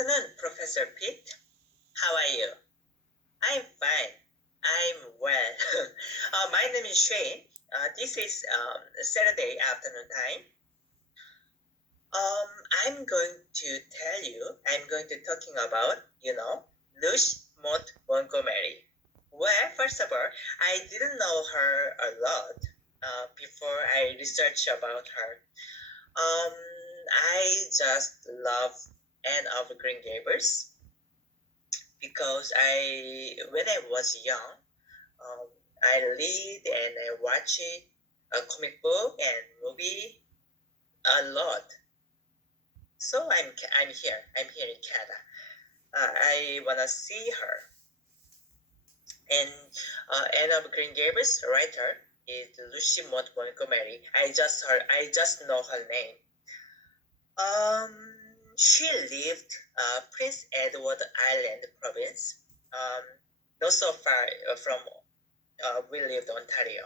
afternoon, Professor Pete. How are you? I'm fine. I'm well. My name is Shane. This is Saturday afternoon time. I'm going to tell you, I'm going to talking about, Lush Mott Montgomery. Well, first of all, I didn't know her a lot before I researched about her. Um, I just love Anne of Green Gables because when I was young, um, I read and I watch a comic book and movie a lot. So I'm here. I'm here in Canada. I wanna see her. And Anne of Green Gables writer is Lucy Maud Montgomery. I just know her name. She lived Prince Edward Island province, um, not so far from we lived Ontario.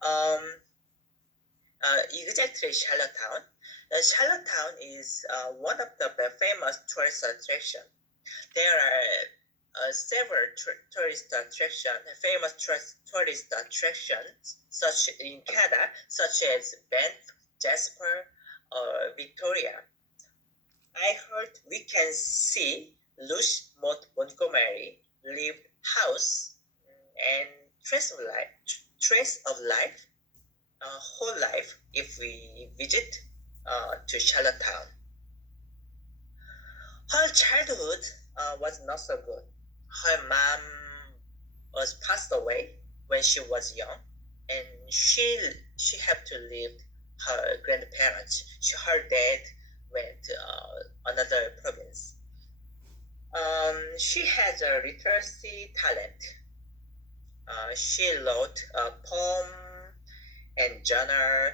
Um, exactly Charlottetown. Charlottetown is one of the famous tourist attractions. There are several tourist attractions, famous tourist attractions, such in Canada, such as Banff, Jasper, or Victoria. I heard we can see Lush Montgomery lived house and trace of life, whole life if we visit to Charlottetown. Her childhood was not so good. Her mom was passed away when she was young, and she had to live her grandparents. Her dad went to another province. She has a literacy talent. She wrote a poem and journal,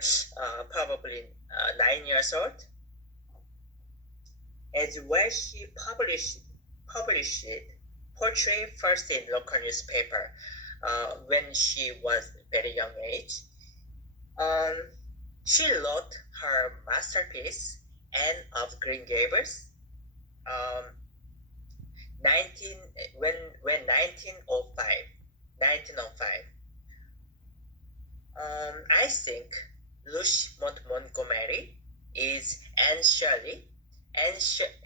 probably 9 years old. As well, she published poetry first in local newspaper when she was very young age. She wrote her masterpiece, Anne of Green Gables, um, 19 when 1905. I think Lush Montgomery is Anne Shirley, and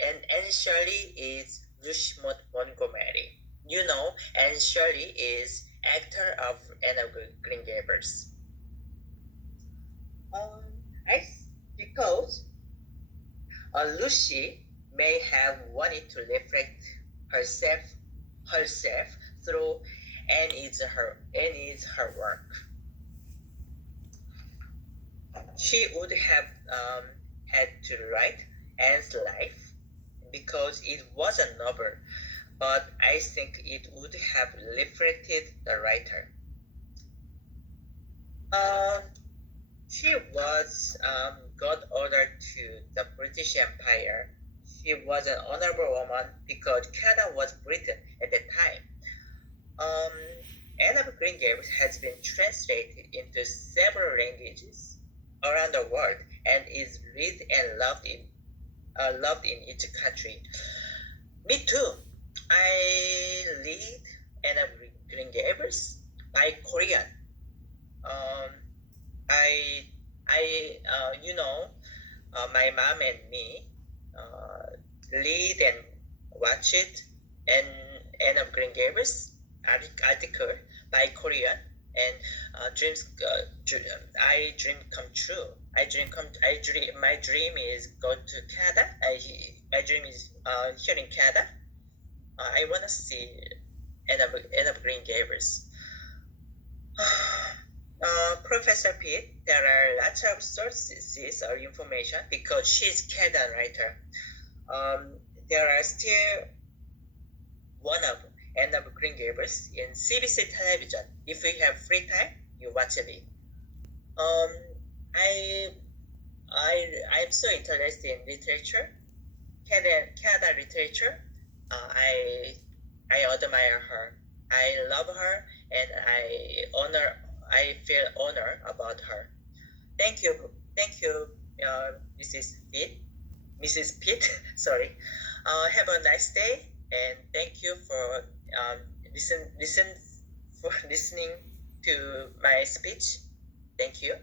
Anne Shirley is Lush Montgomery. You know, Anne Shirley is actor of Anne of Green Gables. Um, I because Lucy may have wanted to reflect herself herself through Anne is her work. She would have had to write Anne's life because it was a novel, but I think it would have reflected the writer. Um, she was godmother to the British Empire. She was an honorable woman because Canada was Britain at the time. Anne of Green Gables has been translated into several languages around the world and is read and loved in each country. Me too. I read Anne of Green Gables by Korean. Um, my mom and me read and watch it and Anne of Green Gables article by Korean and I dream come true. My dream is go to Canada. My dream is here in Canada. I wanna see Anne of Green Gables. Professor Pitt, there are lots of sources or information because she's Canadian writer. There are still one of Anne of Green Gables in CBC television. If you have free time, you watch it. I'm so interested in literature, Canada literature. I admire her. I love her, and I feel honor about her. Thank you, Mrs. Pitt. Mrs. Pitt. Sorry. Have a nice day, and thank you for listen for listening to my speech. Thank you.